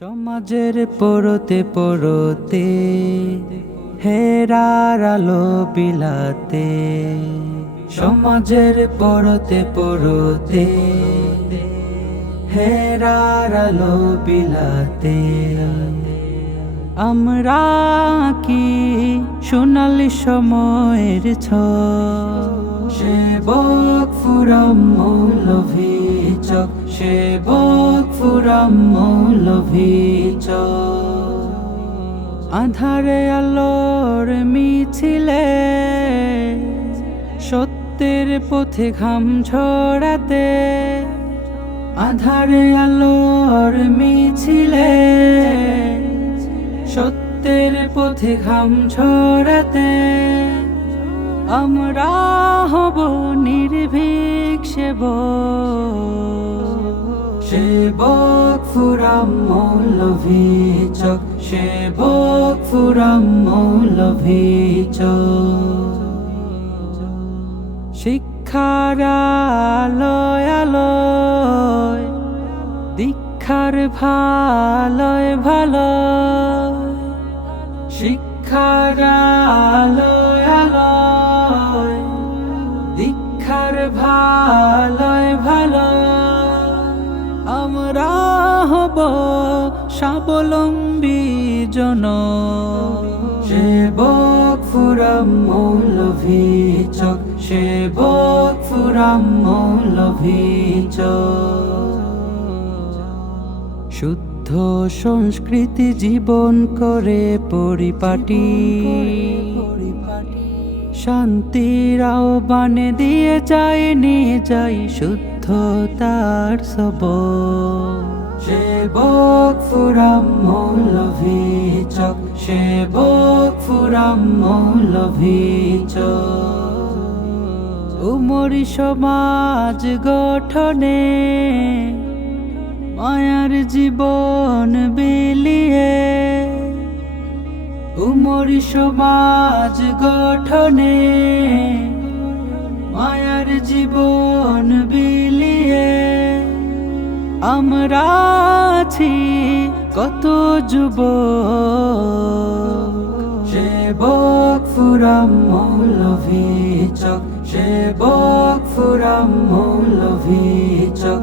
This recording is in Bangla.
সমাজের পরতে পরতে, হেরার আলো বিলাতে। সমাজের পরতে পরতে, হেরার আলো বিলাতে। আমরা কি সোনালি সময়ের ছ সে বক ফুরাম মৌলভী চক সে বক ফুরাম মৌলভী চক আধারে আলোর মিছিলে সত্যের পথে ঘাম ছড়াতে আধারে আলোর মিছিলে সত্যের পথে ঘাম ছড়াতে আমরা হব নির্ভীক সেবক। সেবক ফুরাম মৌলভী চক সেবক ফুরাম মৌলভী চক। শিক্ষার আলোয় আলোয়, দীক্ষার ভালোয় ভালো শিক্ষার আলোয় আলোয়, দীক্ষার ভালো হব স্বাবলম্বী জন। সেবক ফুরাম চক। সেবক ফুরাম মৌলভী চক শুদ্ধ সংস্কৃতি জীবন করে পরিপাটি। শান্তির আহ্বানে দিয়ে যাই নিয়ে যাই শুদ্ধতার সব সেবক ফুরাম মৌলভী চক সেবক ফুরাম মৌলভী উমরি সমাজ গঠনে মায়ার জীবন বিলিয়ে উমরি সমাজ গঠনে মায়ার জীবন আমরা আছি কত যুব সেবক ফুরাম মৌলভী চক সেবক ফুরাম মৌলভী চক।